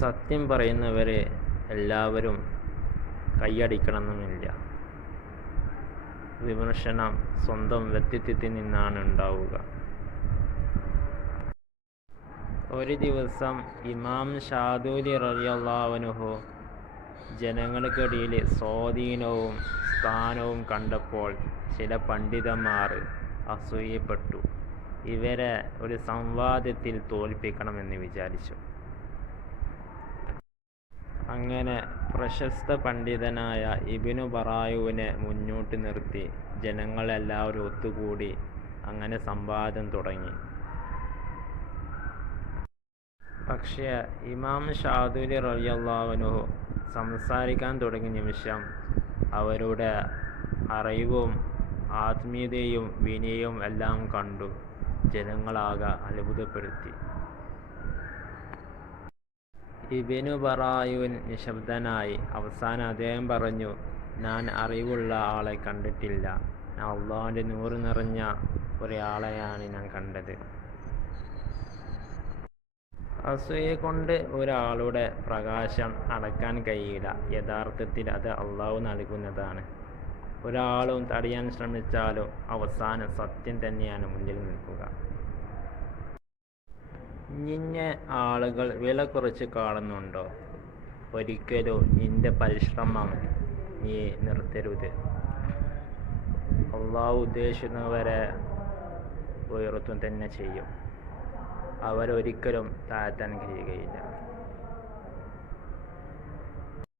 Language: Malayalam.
സത്യം പറയുന്നവരെ എല്ലാവരും കൈയടിക്കണമെന്നില്ല. വിമർശനം സ്വന്തം വ്യക്തിത്വത്തിൽ നിന്നാണ് ഉണ്ടാവുക. ഒരു ദിവസം ഇമാം ഷാദൂലി റളിയല്ലാഹു അൻഹു ജനങ്ങൾക്കിടയിൽ സ്വാധീനവും സ്ഥാനവും കണ്ടപ്പോൾ ചില പണ്ഡിതന്മാർ അസൂയപ്പെട്ടു. ഇവരെ ഒരു സംവാദത്തിൽ തോൽപ്പിക്കണമെന്ന് വിചാരിച്ചു. അങ്ങനെ പ്രശസ്ത പണ്ഡിതനായ ഇബ്നു ബറായുവിനെ മുന്നോട്ട് നിർത്തി ജനങ്ങളെല്ലാവരും ഒത്തുകൂടി അങ്ങനെ സംവാദം തുടങ്ങി. പക്ഷേ ഇമാം ഷാദൂലി റളിയല്ലാഹു അൻഹു സംസാരിക്കാൻ തുടങ്ങിയ നിമിഷം അവരുടെ അറിവും ആത്മീയതയും വിനയവും എല്ലാം കണ്ടു ജനങ്ങളാകെ അത്ഭുതപ്പെടുത്തി. ഇബ്നു ബറായുൻ നിശബ്ദനായി. അവസാനം അദ്ദേഹം പറഞ്ഞു, ഞാൻ അറിവുള്ള ആളെ കണ്ടിട്ടില്ല. ഞാൻ അള്ളാഹുവിൻ്റെ നൂറ് നിറഞ്ഞ ഒരാളെയാണ് ഞാൻ കണ്ടത്. അസൂയ കൊണ്ട് ഒരാളുടെ പ്രകാശം അടക്കാൻ കഴിയില്ല. യഥാർത്ഥത്തിൽ അത് അള്ളാഹു നൽകുന്നതാണ്. ഒരാളും തടയാൻ ശ്രമിച്ചാലും അവസാനം സത്യം തന്നെയാണ് മുന്നിൽ നിൽക്കുക. നിന്നെ ആളുകൾ വില കുറച്ച് കാണുന്നുണ്ടോ? ഒരിക്കലും നിന്റെ പരിശ്രമം നീ നിർത്തരുത്. അള്ളാഹു ഉദ്ദേശിക്കുന്നവരെ ഉയർത്തും തന്നെ ചെയ്യും. അവരൊരിക്കലും താഴ്ത്താൻ കഴിയുകയില്ല.